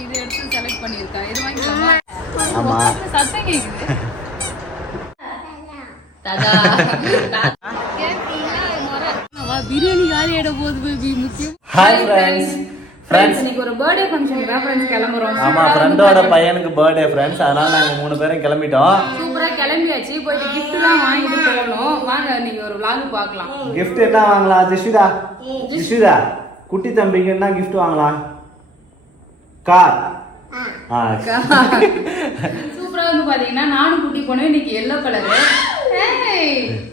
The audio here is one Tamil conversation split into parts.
இது எடுத்து செலக்ட் பண்ணிருக்கா. இது வாங்கிக்கலாமா? ஆமா. சத்தம் கேக்குது. தாதா. பிரியாணி காலி ஆயிட போகுது பேபி முக்கியம். Hi friends. இன்னைக்கு ஒரு பர்த்டே ஃபங்க்ஷன் தான் ஃப்ரெண்ட்ஸ் கிளம்புறோம். ஆமா, ஃப்ரெண்டோட பையனுக்கு பர்த்டே ஃப்ரெண்ட்ஸ். அதனால நாங்க 3 பேரும் கிளம்பிட்டோம். சூப்பரா கிளம்பியாச்சு. போயிட்டு கிஃப்ட்லாம் வாங்கிட்டு போகணும். வாங்க நீங்க ஒரு vlog பார்க்கலாம். gift என்ன வாங்கலாம் ஜிஷுதா? குட்டி தம்பிக்கு என்ன gift வாங்கலாம்? கார். சூப்பரா வந்து பாத்தீங்கன்னா நானும் குட்டி போனேன். இன்னைக்கு எல்லோ கலர்.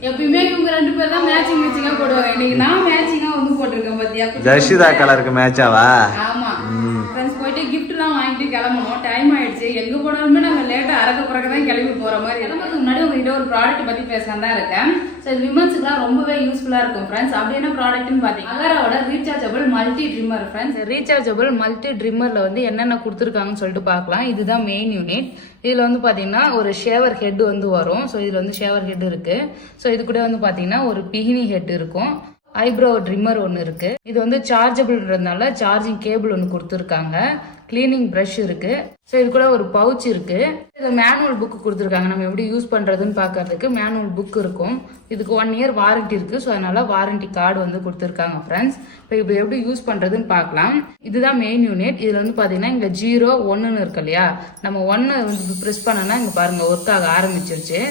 எப்பயுமே இவங்க 2 பேர் தான் மேட்சிங்கா போடுவாங்க. இன்னைக்கு நான் மேட்சிங்கா வந்து போட்டிருக்கேன் பாத்தியா? ஜஷிதா கலருக்கு மேட்சாவா? ஆமா. ஃப்ரெண்ட்ஸ் போயிட்டு கிஃப்ட்லாம் வாங்கிட்டு கிளம்பணும். டைம் ஆயிடுச்சு. எங்க போனாலுமே நாங்க லேட்டா அரக்க பறக்க தான் கிளம்பி போற மாதிரி. கிளம்புறதுக்கு முன்னாடி உங்ககிட்ட ஒரு ப்ராடக்ட் பத்தி பேசலாம் தான் இருக்கேன். ஸோ இது விமன்ஸுக்குலாம் ரொம்பவே யூஸ்ஃபுல்லா இருக்கும் ஃப்ரெண்ட்ஸ். அப்படி என்ன ப்ராடக்ட்னு பாத்தீங்கன்னா அகராவோட rechargeable multi trimmer friends. Rechargeable multi ட்ரிம்மர்ல வந்து என்னென்ன கொடுத்துருக்காங்கன்னு சொல்லிட்டு பார்க்கலாம். இதுதான் மெயின் யூனிட். இதுல வந்து பாத்தீங்கன்னா ஒரு ஷேவர் ஹெட் வந்து வரும். ஸோ இதுல வந்து ஷேவர் ஹெட் இருக்கு. ஸோ இது கூட வந்து பாத்தீங்கன்னா ஒரு பிகினி ஹெட் இருக்கும். ஐப்ரோ ட்ரிம்மர் ஒன்று இருக்கு. இது வந்து சார்ஜபிள்ன்றதுனால சார்ஜிங் கேபிள் ஒன்று கொடுத்துருக்காங்க. கிளீனிங் ப்ரஷ் இருக்கு. ஸோ இது கூட ஒரு பவுச் இருக்கு. இது மேனுவல் புக் கொடுத்துருக்காங்க. நம்ம எப்படி யூஸ் பண்றதுன்னு பாக்குறதுக்கு மேனுவல் புக் இருக்கும். இதுக்கு 1 இயர் வாரண்டி இருக்கு. ஸோ அதனால வாரண்டி கார்டு வந்து கொடுத்துருக்காங்க ஃப்ரெண்ட்ஸ். இப்போ எப்படி யூஸ் பண்றதுன்னு பார்க்கலாம். இதுதான் மெயின் யூனிட். இதுல வந்து பாத்தீங்கன்னா இங்க 0 1ன்னு இருக்கு இல்லையா? நம்ம 1 வந்து ப்ரெஸ் பண்ணனா இங்க பாருங்க ஒர்க் ஆக ஆரம்பிச்சிருச்சு.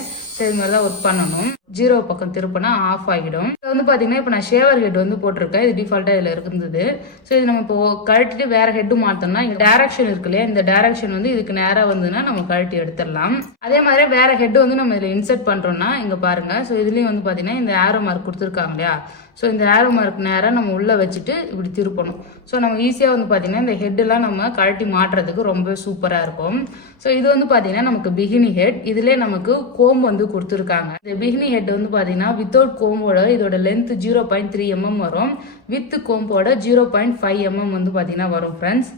இது மாதிரி தான் ஒர்க் பண்ணணும். 0 பக்கம் திருப்பினா ஆஃப் ஆகிடும். இது வந்து பாத்தீங்கன்னா இப்போ நான் ஷேவர் ஹெட் வந்து போட்டிருக்கேன். இது டிஃபால்ட்டா இதுல இருந்தது. ஸோ இது நம்ம இப்போ கழட்டிட்டு வேற ஹெட் மாத்தோம்னா இந்த டைரக்ஷன் இருக்கு இல்லையா? இந்த டைரக்ஷன் வந்து இதுக்கு நேரா வந்துன்னா நம்ம கழட்டி எடுத்துடலாம். அதே மாதிரி வேற ஹெட் வந்து நம்ம இதுல இன்சர்ட் பண்றோம்னா இங்க பாருங்க. ஸோ இதுலயும் வந்து பாத்தீங்கன்னா இந்த ஆரோ மார்க் கொடுத்துருக்காங்க இல்லையா? ஸோ இந்த ஆரோ மார்க் நேரம் நம்ம உள்ள வச்சுட்டு இப்படி திருப்பணும். ஸோ நம்ம ஈஸியாக வந்து பார்த்தீங்கன்னா இந்த ஹெட்டெல்லாம் நம்ம கழட்டி மாட்டுறதுக்கு ரொம்ப சூப்பராக இருக்கும். ஸோ இது வந்து பார்த்தீங்கன்னா நமக்கு பிகினி ஹெட். இதுலேயே நமக்கு கோம்பு வந்து கொடுத்துருக்காங்க. இந்த பிகினி ஹெட் வந்து பார்த்தீங்கன்னா வித்தவுட் கோம்போட இதோட லென்த் 0.3 mm வரும். வித் கோம்போட 0.5 mm வந்து பார்த்தீங்கன்னா வரும் ஃப்ரெண்ட்ஸ்.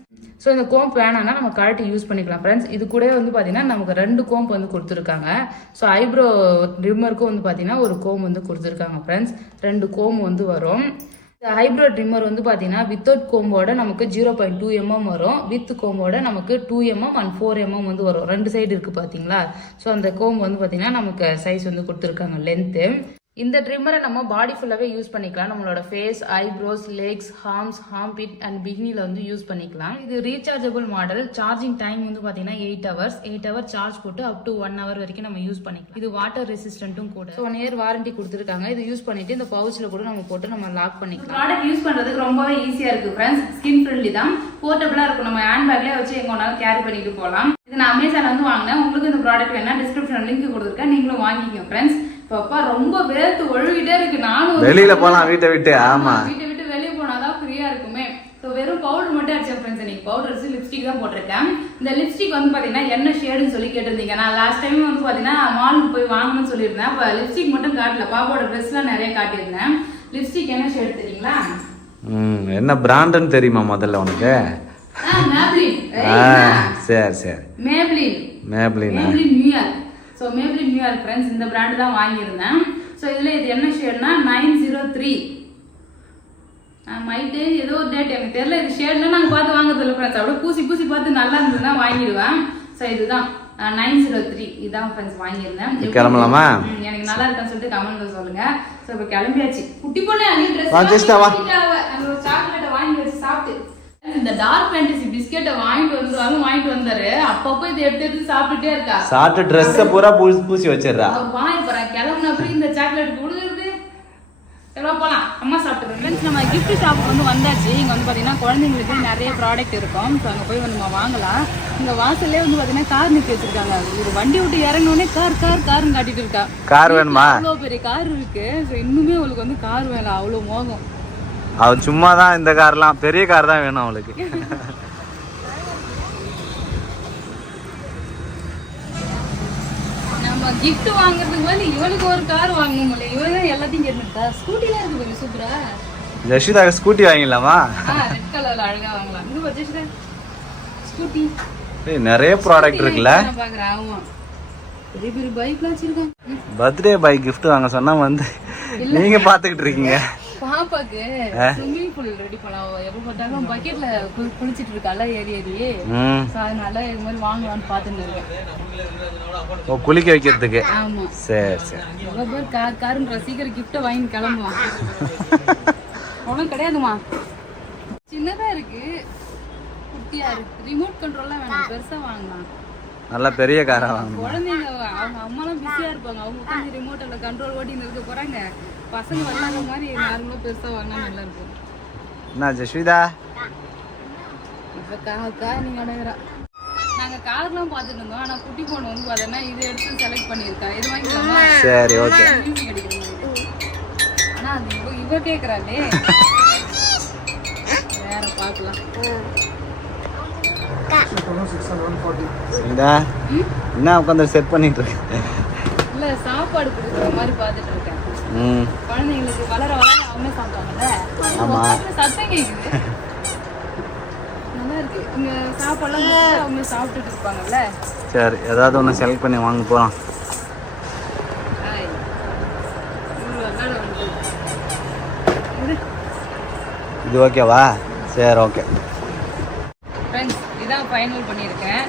ஸோ இந்த கோம்ப் வேணாம்னா நம்ம கழட்டி யூஸ் பண்ணிக்கலாம் ஃப்ரெண்ட்ஸ். இது கூட வந்து பார்த்தீங்கன்னா நமக்கு 2 கோம்ப் வந்து கொடுத்துருக்காங்க. ஸோ ஐப்ரோ ட்ரிம்மருக்கும் வந்து பார்த்தீங்கன்னா ஒரு கோம் வந்து கொடுத்துருக்காங்க ஃப்ரெண்ட்ஸ். 2 கோம் வந்து வரும். இந்த ஐப்ரோ ட்ரிம்மர் வந்து பார்த்தீங்கன்னா வித்தவுட் கோம்போட நமக்கு 0.2 mm வரும். வித் கோம்போட நமக்கு 2 mm அண்ட் 4 mm வந்து வரும். 2 சைடு இருக்கு பார்த்தீங்களா? ஸோ அந்த கோம் வந்து பார்த்தீங்கன்னா நமக்கு சைஸ் வந்து கொடுத்துருக்காங்க லென்த்து. இந்த ட்ரிம்மரை நம்ம பாடி ஃபுல்லாவே யூஸ் பண்ணிக்கலாம். நம்மளோட face, eyebrows, legs, arms, armpit and பிகினில வந்து யூஸ் பண்ணிக்கலாம். இது ரீசார்ஜபிள் மாடல். சார்ஜிங் டைம் வந்து பாத்தீங்கன்னா 8 hours. 8 hour சார்ஜ் போட்டு அப் டு 1 hour வரைக்கும் நம்ம யூஸ் பண்ணிக்கலாம். இது வாட்டர் ரெசிஸ்டன்ட்டும் கூட. 1 year வாரண்டி கொடுத்துருக்காங்க. இது யூஸ் பண்ணிட்டு இந்த பவுச்ல கூட நம்ம போட்டு நம்ம லாக் பண்ணிக்கலாம். ப்ராடக்ட் யூஸ் பண்றதுக்கு ரொம்பவே ஈஸியா இருக்கு ஃப்ரெண்ட்ஸ். ஸ்கின் ஃப்ரெண்ட்லி தான். போர்ட்டபிளா இருக்கும். நம்ம ஹேண்ட் பேக்லயே வச்சு எங்க வேணாலும் கேரி பண்ணிட்டு போகலாம். இது நான் அமேசான்ல வந்து வாங்கினேன். உங்களுக்கு இந்த ப்ராடக்ட் வேணா டிஸ்கிரிப்ஷன் லிங்க் கொடுத்துருக்கேன். நீங்களும் வாங்கிக்கோங்க ஃப்ரெண்ட்ஸ். பாப்பா ரொம்ப வேர்த்து ஒழுகிட்டே இருக்கு. நானும் வெளியில போலாம் வீட்டை விட்டு. ஆமா, வீட்டை விட்டு வெளியே போனாதான் ஃப்ரீயா இருக்குமே. ஸோ வெறும் பவுடர் மட்டும் அடிச்சேன் ஃப்ரெண்ட்ஸ். இன்னைக்கு பவுடர் வச்சு லிப்ஸ்டிக் தான் போட்டிருக்கேன். இந்த லிப்ஸ்டிக் வந்து பாத்தீங்கன்னா என்ன ஷேடுன்னு சொல்லி கேட்டிருந்தீங்க. நான் லாஸ்ட் டைம் வந்து பாத்தீங்கன்னா மாலுக்கு போய் வாங்கணும்னு சொல்லியிருந்தேன். அப்ப லிப்ஸ்டிக் மட்டும் காட்டல. பாப்பாவோட ட்ரெஸ் எல்லாம் நிறைய காட்டியிருந்தேன். லிப்ஸ்டிக் என்ன ஷேடு தெரியுங்களா? என்ன பிராண்ட்னு தெரியுமா முதல்ல உனக்கு? மேப்ளின். சரி சரி, Maybelline New York. So Maybelline New York friends. இந்த பிராண்ட் தான் வாங்கியிருந்தேன். ஸோ இதில் இது என்ன ஷேட்னா 903. மைட்டு ஏதோ ஒரு டேட் எனக்கு தெரியல. இது ஷேட்னா நாங்கள் பார்த்து வாங்குறதில்ல ஃப்ரெண்ட்ஸ். அப்படியே பூசி பார்த்து நல்லா இருந்ததுன்னா வாங்கிடுவேன். ஸோ இதுதான் 903. இதுதான் ஃப்ரெண்ட்ஸ் வாங்கியிருந்தேன். கிளம்பலாமா? எனக்கு நல்லா இருக்கான்னு சொல்லிட்டு கமெண்ட்ல சொல்லுங்க. ஸோ இப்போ கிளம்பியாச்சு. குட்டி பொண்ணு அங்கே ட்ரெஸ் சாக்லேட்டை வாங்கி வச்சு சாப்பிட்டு இந்த டார்க் ஃபேண்டசி பிஸ்கெட்டை வாங்கிட்டு வந்தாரு. அப்பப்போ இதை எடுத்து சாப்பிட்டுட்டே இருக்கா. சாப்பிட்டு ட்ரெஸ் பூரா பூசி வச்சிடுறா. வாங்கி போறேன். கிளம்புன அப்புறம் இந்த சாக்லேட் கொடுக்குறது. எல்லாம் போலாம். அம்மா சாப்பிட்டுருக்கேன். நம்ம கிஃப்ட் ஷாப்புக்கு வந்து வந்தாச்சு. இங்க வந்து பாத்தீங்கன்னா குழந்தைங்களுக்கு நிறைய ப்ராடக்ட் இருக்கும். ஸோ அங்கே போய் நம்ம வாங்கலாம். இங்க வாசல்லே வந்து பாத்தீங்கன்னா கார் நிறுத்தி வச்சிருக்காங்க. ஒரு வண்டி விட்டு இறங்கினோடனே காருன்னு காட்டிட்டு இருக்கா. கார் வேணுமா? அவ்வளோ பெரிய கார் இருக்கு. ஸோ இன்னுமே அவளுக்கு வந்து கார் வேணும். அவ்வளோ மோகம். அவள் சும்மா தான் இந்த கார்லாம், பெரிய கார் தான் வேணும் அவளுக்கு. நம்ம கிஃப்ட் வாங்குறதுக்கு வந்து இவளுக்கு ஒரு கார் வாங்கணும். இவளுக்கு எல்லாத்தையும் கேட்டுட்டா. ஸ்கூட்டிலாம் இருக்கு பாரு சூப்பரா. ஜஷிதா ஸ்கூட்டி வாங்கிடலாமா? ரெட் கலர்ல அழகா வாங்கலாம். இங்க பாரு ஜஷிதா ஸ்கூட்டி. நிறைய ப்ராடக்ட் இருக்குல்ல. நான் பாக்குறேன். ஆமா, பெரிய பெரிய பைக்லாம் வச்சிருக்காங்க. பர்த்டே பைக் கிஃப்ட் வாங்க சொன்னா வந்து நீங்க பாத்துக்கிட்டு இருக்கீங்க. பாப்பாக்கு ஸ்விம்மிங் பூல் ரெடி பண்ணலாம். எப்ப பார்த்தாலும் பக்கெட்ல குளிச்சிட்டு இருக்கால ஏறி அதனால இது மாதிரி வாங்கலாம்னு பாத்துட்டு இருக்கேன். குளிக்க வைக்கிறதுக்கு. ஆமா சரி சரி. எவ்வளவு பேர் காருன்ற சீக்கிரம் கிஃப்ட வாங்கி கிளம்புவான். ஒன்றும் கிடையாதுமா, சின்னதா இருக்கு, குட்டியா இருக்கு. ரிமோட் கண்ட்ரோல்லாம் வேணும், பெருசா வாங்கலாம். நல்லா பெரிய காரா வாங்கணும். குழந்தைங்க அவங்க அம்மாலாம் பிஸியா இருப்பாங்க, அவங்க உட்காந்து ரிமோட்ல கண்ட்ரோல் ஓட்டின்னு இருக்க போறாங்க. பசங்க வர்றாங்க மாதிரி நார்மலா பெருசா வாங்கினா நல்லா இருக்கும். என்ன ஜஸ்விதா இப்ப காக்கா நீங்க அடைகிறா. நாங்க கார்லாம் பாத்துட்டு இருந்தோம், ஆனா குட்டி பொண்ணு வந்து பாத்தீங்கன்னா இது எடுத்து செலக்ட் பண்ணிருக்கா. இது வாங்கிக்கலாமா? சரி ஓகே. ஆனா அது இவ கேக்குறாளே, வேற பாக்கலாம். என்ன உட்காந்து செட் பண்ணிட்டு இருக்க? இல்ல சாப்பாடு கொடுக்குற மாதிரி பாத்துட்டு இருக்கேன். குழந்தைங்களுக்கு வளர வளர அவங்க சாப்பிட்டாங்கல்ல, சத்தம் கேக்குது. நல்லா இருக்கு. இங்க சாப்பாடுலாம் அவங்க சாப்பிட்டுட்டு இருப்பாங்கல்ல. சரி, ஏதாவது ஒன்று செலக்ட் பண்ணி வாங்க போகலாம். இது ஓகேவா? சரி ஓகே. ஃப்ரெண்ட்ஸ் இதான் ஃபைனல் பண்ணியிருக்கேன்.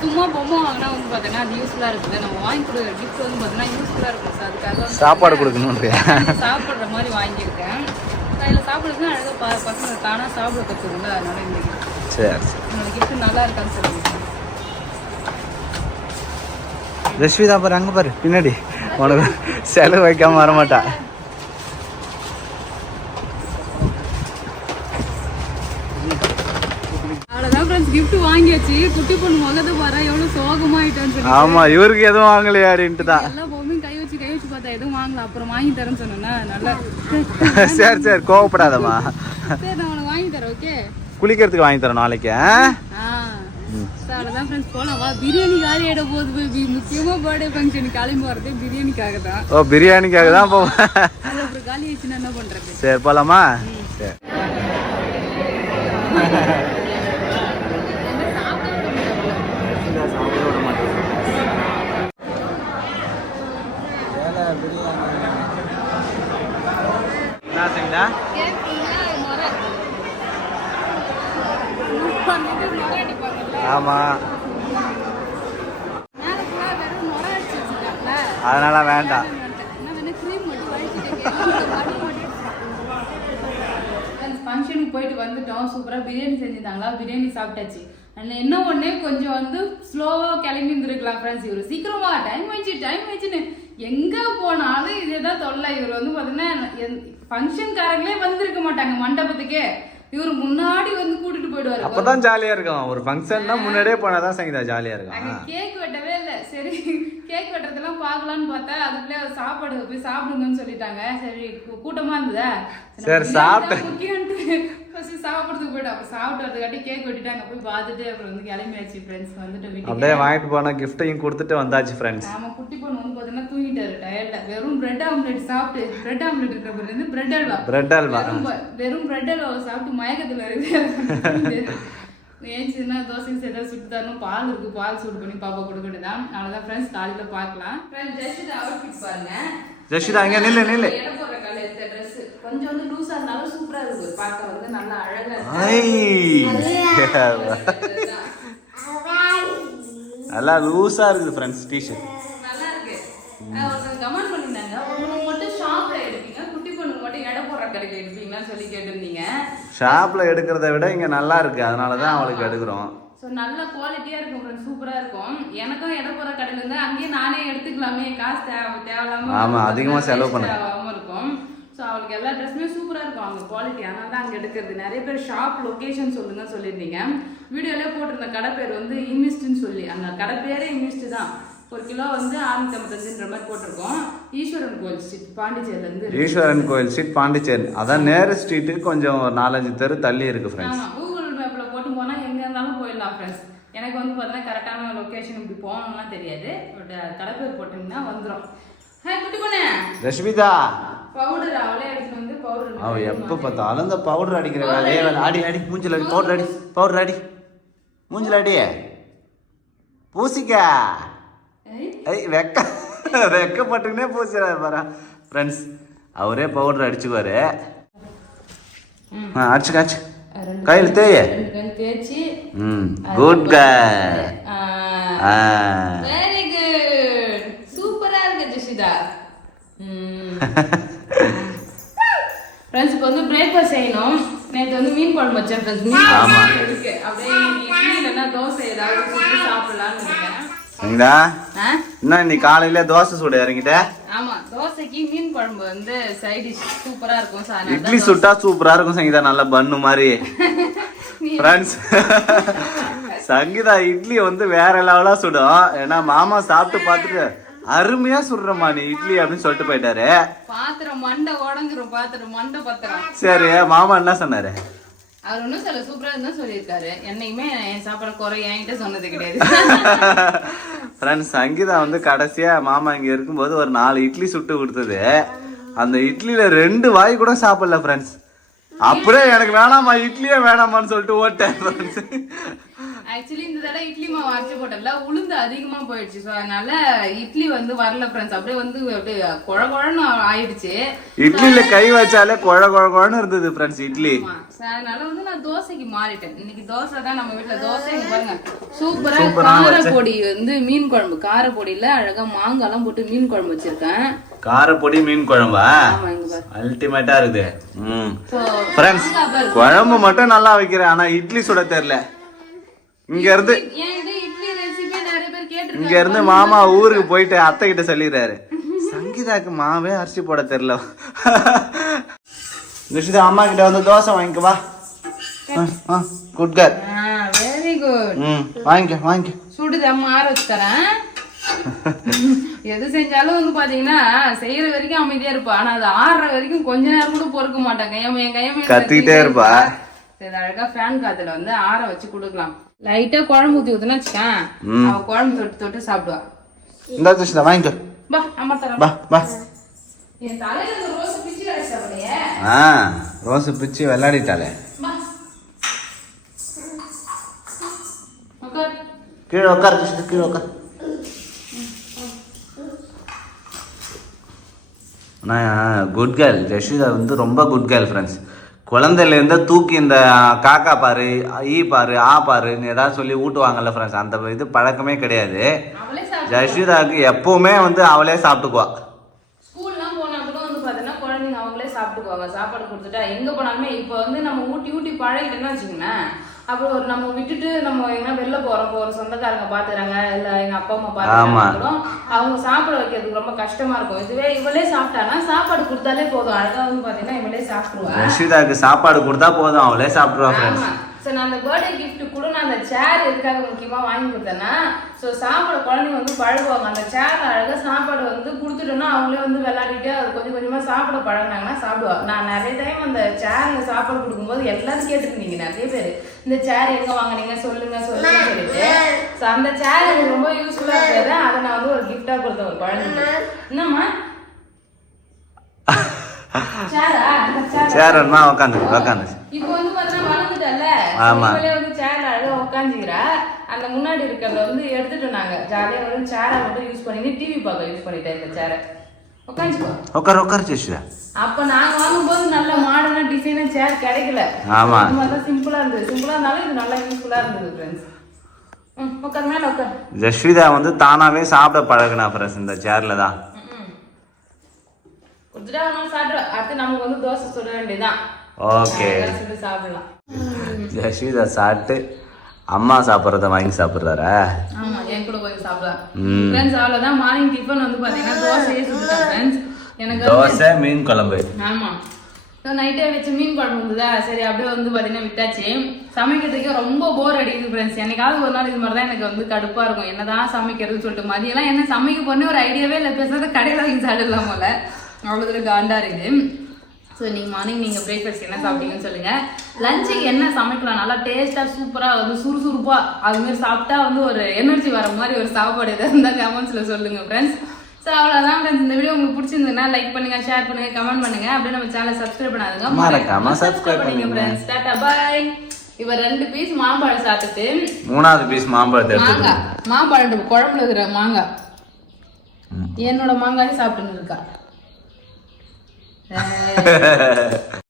சும்மா பொம்மை வாங்கினா வந்து பார்த்தீங்கன்னா அது யூஸ்ஃபுல்லாக இருக்குது. நம்ம வாங்கி கொடுக்குற கிஃப்ட் வந்து பார்த்தீங்கன்னா யூஸ்ஃபுல்லாக இருக்கும். சார் அதுக்காக சாப்பாடு கொடுக்கணுன்றியா? சாப்பிட்ற மாதிரி வாங்கியிருக்கேன். கையில் சாப்பிடுறதுன்னா அழகாக பசங்க தானாக சாப்பிட கற்றுக்குங்க. அதனால இந்த சரி என்னோட கிஃப்ட் நல்லா இருக்கான்னு சொல்லுங்க. ரஷ்மிதா பாரு, அங்கே பாரு பின்னாடி, உனக்கு செலவு வைக்காம வரமாட்டா. கிஃப்ட் வாங்கியாச்சு. குட்டி பொண்ணு முகத்தை பாரு எவ்வளவு சோகமாயிட்டான்னு சொல்லி. ஆமா, இவருக்கு எதுவும் வாங்கலையாருன்ட்டு தான். எல்லா பொம்மையும் கை வச்சு பார்த்தா எதுவும் வாங்கலாம், அப்புறம் வாங்கி தரேன்னு சொன்னா நல்லா. சரி சரி, கோவப்படாதம்மா. சரி நான் உனக்கு வாங்கி தரேன். ஓகே, குளிக்கிறதுக்கு வாங்கி தரோம் நாளைக்கு. அவ்வளோதான் ஃப்ரெண்ட்ஸ், போலாம் வா. பிரியாணி காலி ஆகிட போகுது. முக்கியமாக பர்த்டே ஃபங்க்ஷன் கிளம்பி வரதே பிரியாணிக்காக தான். ஓ, பிரியாணிக்காக தான் போவேன். அப்புறம் காலி ஆயிடுச்சுன்னா என்ன பண்ணுறது? சரி போகலாமா? சரி. ஆமா, அதனால வேண்டாம். ஃபங்க்ஷனுக்கு போயிட்டு வந்துட்டோம். சூப்பராக பிரியாணி செஞ்சுருந்தாங்களா, பிரியாணி சாப்பிட்டாச்சு. என்ன ஒண்ணு கொஞ்சம் வந்து ஸ்லோவா கிளம்பி இருந்திருக்கலாம் ஃப்ரெண்ட்ஸ். இவர் சீக்கிரமா டைம் ஆயிடுச்சுன்னு எங்க போனாலும் இதேதான் தொல்லை. இவர் வந்து பாத்தீங்கன்னா ஃபங்க்ஷன்காரங்களே வந்திருக்க மாட்டாங்க மண்டபத்துக்கே. இவர் முன்னாடி வந்து கூட்டிட்டு போயிடுவாரு. அப்பதான் ஜாலியா இருக்கும். ஒரு ஃபங்க்ஷன்னா முன்னாடியே போனாதான் சங்கீதா ஜாலியா இருக்கும். கேக் வெட்டவே இல்லை. சரி கேக் வெட்டுறதெல்லாம் பார்க்கலான்னு பார்த்தா அதுக்குள்ளே சாப்பாடு போய் சாப்பிடுங்கன்னு சொல்லிட்டாங்க. சரி கூட்டமா இருந்ததா, சரி சாப்பிட்டு முக்கியம்ட்டு ஃபர்ஸ்ட் சாப்பிட்றதுக்கு போயிட்டு அப்புறம் சாப்பிட்டு வரதுக்காட்டி கேக் வெட்டிட்டு அங்கே போய் பார்த்துட்டு அப்புறம் வந்து கிளம்பியாச்சு ஃப்ரெண்ட்ஸ். வந்துட்டு வீட்டுக்கு அப்படியே வாங்கிட்டு போன கிஃப்டையும் கொடுத்துட்டு வந்தாச்சு ஃப்ரெண்ட்ஸ். ஆமா, குட்டி பொண்ணு வந்து பார்த்தீங்கன்னா தூங்கிட்டாரு டயர்ல. வெறும் பிரெட் ஆம்லெட் சாப்பிட்டு, பிரெட் ஆம்லெட் இருக்கிற பிறகு பிரெட் அல்வா வெறும் பிரெட் அல்வா சாப்பிட்டு மயக்கத்துல இருக்கு. ஏஞ்சுன்னா தோசை ஏதாவது சுட்டு தரணும். பால் இருக்கு, பால் சூடு பண்ணி பாப்பா கொடுக்கட்டு தான். அவ்வளோதான் ஃப்ரெண்ட்ஸ், காலையில பார்க்கலாம். ஜஸ்ட் அவுட்ஃபிட் பாருங்க. ஜஸ்ட் அங்க நில்லு இட போடுற கால எடுத்த ட்ரெஸ் கொஞ்சம் வந்து லூஸா இருந்தாலும் சூப்பரா இருக்கு. பார்க்க வந்து நல்லா அழகா இருக்கு. நல்லா லூஸா இருக்குது ஃப்ரெண்ட்ஸ் டிஷர்ட். நல்லா இருக்கு. ஒருத்தர் கமெண்ட் பண்ணிருந்தாங்க, உங்களுக்கு மட்டும் ஷாப்ல எடுப்பீங்க, குட்டி பொண்ணுக்கு மட்டும் எடை போடுற கடையில எடுப்பீங்கன்னு சொல்லி கேட்டிருந்தீங்க. ஷாப்ல எடுக்கிறத விட இங்க நல்லா இருக்கு, அதனாலதான் அவளுக்கு எடுக்கிறோம். ஸோ நல்ல குவாலிட்டியா இருக்கும் ஃப்ரெண்ட்ஸ், சூப்பரா இருக்கும். எனக்கும் எடை போற கடையில இருந்து அங்கேயே நானே எடுத்துக்கலாமே, காசு தேவையில்லாம. ஆமா, அதிகமா செலவு பண்ண இருக்கும். ஸோ அவளுக்கு எல்லா ட்ரெஸ்ஸுமே சூப்பராக இருக்கும் அவங்க குவாலிட்டி. அதனால தான் அங்கே எடுக்கிறது. நிறைய பேர் ஷாப் லொக்கேஷன் சொல்லுங்க சொல்லியிருந்தீங்க. வீடியோலேயே போட்டிருந்த கடை பேர் வந்து இன்வெஸ்ட்னு சொல்லி, அந்த கடை பேரே இன்வெஸ்ட் தான். ஒரு கிலோ வந்து 655 மாதிரி போட்டிருக்கோம். ஈஸ்வரன் கோயில் ஸ்ட்ரீட் பாண்டிச்சேரியிலேருந்து. ஈஸ்வரன் கோயில் ஸ்ட்ரீட் பாண்டிச்சேரி, அதான் நேரு ஸ்ட்ரீட்டுக்கு கொஞ்சம் 4-5 தெரு தள்ளி இருக்கு ஃப்ரெண்ட்ஸ். ஆமாம், கூகுள் மேப்பில் போட்டு போனால் எங்கே இருந்தாலும் போயிடலாம் ஃப்ரெண்ட்ஸ். எனக்கு வந்து பார்த்தீங்கன்னா கரெக்டான லொக்கேஷன் இப்படி போகணும்லாம் தெரியாது. பட் கடை பேர் போட்டிங்கன்னா வந்துடும். ஹாய் குட்டி பொண்ணு ரஷ்மிதா. பவுடர் அவளே எடுத்து வந்து பவுடர். அவ எப்ப பார்த்தாலும் அந்த பவுடர் அடிக்கிற வேலையே அடி மூஞ்சில அடி, பவுடர் அடி மூஞ்சில அடி பூசிக்கா. வெக்கப்பட்டுக்கினே பூசிடா பாரு ஃப்ரெண்ட்ஸ். அவரே பவுடர் அடிச்சுக்குவாரு. அடிச்சு கையில் தேய. தேய்ச்சி குட் கேர்ள். Very good. சூப்பரா இருக்கு ஜெஷிதா. ஃப்ரெண்ட்ஸ் இப்போ வந்து பிரேக்ஃபாஸ்ட் செய்யணும். நேற்று வந்து மீன் குழம்பு வச்சேன் ஃப்ரெண்ட்ஸ். மீன் இருக்கு. அப்படியே இட்லி இல்லைன்னா தோசை ஏதாவது சுட்டு சாப்பிடலாம்னு இருக்கேன். சரிங்களா? என்ன இன்னைக்கு காலையில தோசை சுட இறங்கிட்ட? ஆமா, தோசைக்கு மீன் குழம்பு வந்து சைட் டிஷ் சூப்பரா இருக்கும். இட்லி சுட்டா சூப்பரா இருக்கும் சங்கீதா, நல்ல பன்னு மாதிரி. ஃப்ரெண்ட்ஸ், சங்கீதா இட்லி வந்து வேற லெவலா சுடும். ஏன்னா மாமா சாப்பிட்டு பார்த்துட்டு அருமையா சுடுறமா நீ இட்லி அப்படின்னு சொல்லிட்டு போயிட்டாரு. பாத்திரம் மண்டை உடஞ்சிரும், பாத்திரம் மண்டை பத்திரம். சரி, மாமா என்ன சொன்னாரு? அவர் ஒன்னும் சொல்ல, சூப்பரா இருந்தா சொல்லியிருக்காரு. என்னைக்குமே என் சாப்பாடு குறை என்கிட்ட சொன்னது கிடையாது. ஃப்ரெண்ட்ஸ், சங்கீதா வந்து கடைசியா மாமா இங்க இருக்கும்போது ஒரு 4 இட்லி சுட்டு கொடுத்தது. அந்த இட்லியில 2 வாய் கூட சாப்பிடல ஃப்ரெண்ட்ஸ். அப்படியே எனக்கு வேணாமா இட்லியே வேணாமான்னு சொல்லிட்டு ஓட்டேன் ஃப்ரெண்ட்ஸ். ஆக்சுவலி இந்த தடவை இட்லி மாவு அரைச்சு போட்டல, உளுந்து அதிகமா போயிடுச்சு. ஸோ அதனால இட்லி வந்து வரல ஃப்ரெண்ட்ஸ். அப்படியே வந்து அப்படியே குழ குழன்னு ஆயிடுச்சு. இட்லியில கை வச்சாலே குழ குழன்னு இருந்தது ஃப்ரெண்ட்ஸ் இட்லி. அதனால வந்து நான் தோசைக்கு மாறிட்டேன். இன்னைக்கு தோசை தான் நம்ம வீட்டுல. தோசை பாருங்க சூப்பரா காரப்பொடி வந்து மீன் குழம்பு, காரப்பொடியில அழகா மாங்காய் எல்லாம் போட்டு மீன் குழம்பு வச்சிருக்கேன். காரப்பொடி மீன் குழம்பா அல்டிமேட்டா இருக்குது. ஃப்ரெண்ட்ஸ், குழம்பு மட்டும் நல்லா வைக்கிறேன், ஆனா இட்லி சுட தெரியல. இங்க இருந்து மாமா ஊருக்கு போயிட்டு அத்தை கிட்ட சொல்லிடுறாரு, சங்கீதாக்கு மாவே அரிசி போட தெரியல. நிஷிதா அம்மா கிட்ட வந்து தோசை வாங்கிக்க வா. Good girl. Very good. வாங்கிக்க. சுடுது அம்மா, ஆற வச்சு தரேன். எது செஞ்சாலும் வந்து பாத்தீங்கன்னா செய்யற வரைக்கும் அமைதியா இருப்பா, ஆனா அது ஆடுற வரைக்கும் கொஞ்ச நேரம் கூட பொறுக்க மாட்டாங்க. என் கையமே கத்திக்கிட்டே இருப்பா. சரி, அழகா ஃபேன் காத்துல வந்து ஆற வச்சு கொடுக்கலாம். லைட்டா குழம்பு ஊத்தி ஊத்துனா வச்சுக்கேன், அவ குழம்பு தொட்டு தொட்டு சாப்பிடுவா. இந்த நிஷிதா வாங்கிக்க. பா அம்மா தரேன். பா. என் தலையில இந்த ரோஸ் பிச்சி அடிச்சாபடியே. ரோஸ் பிச்சி விளையாடிட்டாளே. கீழே உட்கார் நிஷிதா, கீழே உட்கார். Good girl. ஜெஷிதா வந்து ரொம்ப குட் கேர்ள் ஃப்ரெண்ட்ஸ். குழந்தையிலேருந்து தூக்கி இந்த காக்கா பாரு, ஈ பாரு, ஆ பாருன்னு ஏதாவது சொல்லி ஊட்டுவாங்கல்ல ஃப்ரெண்ட்ஸ், அந்த இது பழக்கமே கிடையாது. ஜஷிதாவுக்கு எப்பவுமே வந்து அவளே சாப்பிட்டுக்குவா. ஸ்கூல்லாம் போனா கூட வந்து பாத்தீங்கன்னா குழந்தைங்க அவங்களே சாப்பிட்டுக்குவாங்க. சாப்பாடு கொடுத்துட்டா எங்க போனாலுமே இப்போ வந்து நம்ம ஊட்டி பழகிட்டேன்னு வச்சுக்கோங்களேன். அப்புறம் ஒரு நம்ம விட்டுட்டு நம்ம எங்கன்னா வெளில போறோம், ஒரு சொந்தக்காரங்க பாத்துறாங்க, இல்ல எங்க அப்பா அம்மா பாத்துறாங்க, அவங்க சாப்பிட வைக்கிறதுக்கு ரொம்ப கஷ்டமா இருக்கும். இதுவே இவளே சாப்பிட்டானா சாப்பாடு கொடுத்தாலே போதும், அழகா வந்து பாத்தீங்கன்னா இவளே சாப்பிடுவா. ரஷிதாக்கு சாப்பாடு கொடுத்தா போதும், அவளே சாப்பிடுவா ஃப்ரெண்ட்ஸ். ஸோ நான் அந்த பர்த்டே கிஃப்ட் கூட நான் அந்த சேர் எதுக்காக முக்கியமாக வாங்கி கொடுத்தேன்னா, ஸோ சாப்பாடு குழந்தைங்க வந்து பழகுவாங்க. அந்த சேர் அழகாக சாப்பாடு வந்து கொடுத்துட்டோன்னா அவங்களே வந்து விளையாடிட்டு அது கொஞ்சம் கொஞ்சமாக சாப்பிட பழகினாங்கன்னா சாப்பிடுவாங்க. நான் நிறைய டைம் அந்த சேரில் சாப்பாடு கொடுக்கும்போது எல்லாரும் கேட்டுருந்தீங்க நிறைய பேர், இந்த சேர் எங்கே வாங்கினீங்க சொல்லுங்க சொல்லிட்டு. ஸோ அந்த சேர் எனக்கு ரொம்ப யூஸ்ஃபுல்லாக இருந்தது. அதை நான் வந்து ஒரு கிஃப்டாக கொடுத்தேன் ஒரு குழந்தைங்க. என்னம்மா சேர் உட்காந்து இப்போ வந்து பார்த்தீங்கன்னா வளர்ந்துட்டல, இவளே வந்து சேர்ல அழகா உட்காந்துக்கிறா. அந்த முன்னாடி இருக்கிறத வந்து எடுத்துட்டு நாங்க ஜாலியா வந்து சேரை மட்டும் யூஸ் பண்ணி டிவி பார்க்க யூஸ் பண்ணிட்டேன். இந்த சேரை உட்கார் ஜெஷிதா. அப்ப நாங்க வாங்கும்போது நல்ல மாடர்னா டிசைனா சேர் கிடைக்கல. ஆமா, இந்த மாதிரி சிம்பிளா இருந்தது. சிம்பிளா இருந்தாலும் இது நல்லா யூஸ்ஃபுல்லா இருந்தது ஃப்ரெண்ட்ஸ். உட்கார் மேல உட்கார். ஜெஷிதா வந்து தானாவே சாப்பிட பழகுனா ஃப்ரெண்ட்ஸ் இந்த சேர்ல தான். குடுத்துட்டா அவனும் சாப்பிடுறோம். அடுத்து நமக்கு வந்து தோசை சுட வேண்டியதான். ஓகே, சாப்பிடலாம். ஜெஷிதா சாப்பிட்டு அம்மா சாப்பிட்றத வாங்கி சாப்பிட்றாரா? ஆமா, என் கூட போய் சாப்பிடலாம் ஃப்ரெண்ட்ஸ். அவ்வளவுதான். மார்னிங் டிஃபன் வந்து பாத்தீங்கன்னா தோசையே சுட்டுட்டேன் ஃப்ரெண்ட்ஸ். எனக்கு தோசை மீன் குழம்பு. ஆமா, நைட்டே வச்ச மீன் குழம்பு இருந்ததா, சரி அப்படியே வந்து பாத்தீங்கன்னா விட்டாச்சு. சமைக்கிறதுக்கே ரொம்ப போர் அடிக்குது ஃப்ரெண்ட்ஸ். என்னைக்காவது ஒரு நாள் இது மாதிரிதான் எனக்கு வந்து கடுப்பா இருக்கும், என்னதான் சமைக்கிறதுன்னு சொல்லிட்டு. மதியெல்லாம் என்ன சமைக்க போறேன்னு ஒரு ஐடியாவே இல்லை. பேசாத கடையில வாங்கி சாப்பிடலாம் போல, அவ்வளவு காண்டா இருக்குது. ஸோ இன்னைக்கு மார்னிங் நீங்கள் பிரேக்ஃபாஸ்ட் என்ன சாப்பிட்டீங்கன்னு சொல்லுங்க. லஞ்சுக்கு என்ன சமைக்கலாம் நல்லா டேஸ்ட்டாக சூப்பராக வந்து சுறுசுறுப்பாக அதுமாரி சாப்பிட்டா வந்து ஒரு எனர்ஜி வர மாதிரி ஒரு சாப்பாடு எதாவது இருந்தால் கமெண்ட்ஸில் சொல்லுங்கள் ஃப்ரெண்ட்ஸ். ஸோ அவ்வளோதான் ஃப்ரெண்ட்ஸ். இந்த வீடியோ உங்களுக்கு பிடிச்சிருந்ததுன்னா லைக் பண்ணுங்க, ஷேர் பண்ணுங்க, கமெண்ட் பண்ணுங்க. அப்படியே நம்ம சேனலை சப்ஸ்கிரைப் பண்ணாதுங்க, சப்ஸ்கிரைப் பண்ணுங்க ஃப்ரெண்ட்ஸ். டாடா பாய். இவர் 2 பீஸ் மாம்பழம் சாப்பிட்டுட்டு 3வது பீஸ் மாம்பழத்தை எடுத்துட்டு மாம்பழம் குழம்புல இருக்கிற மாங்காய் என்னோட மாங்காய் சாப்பிட்டுன்னு இருக்கா. அஹ்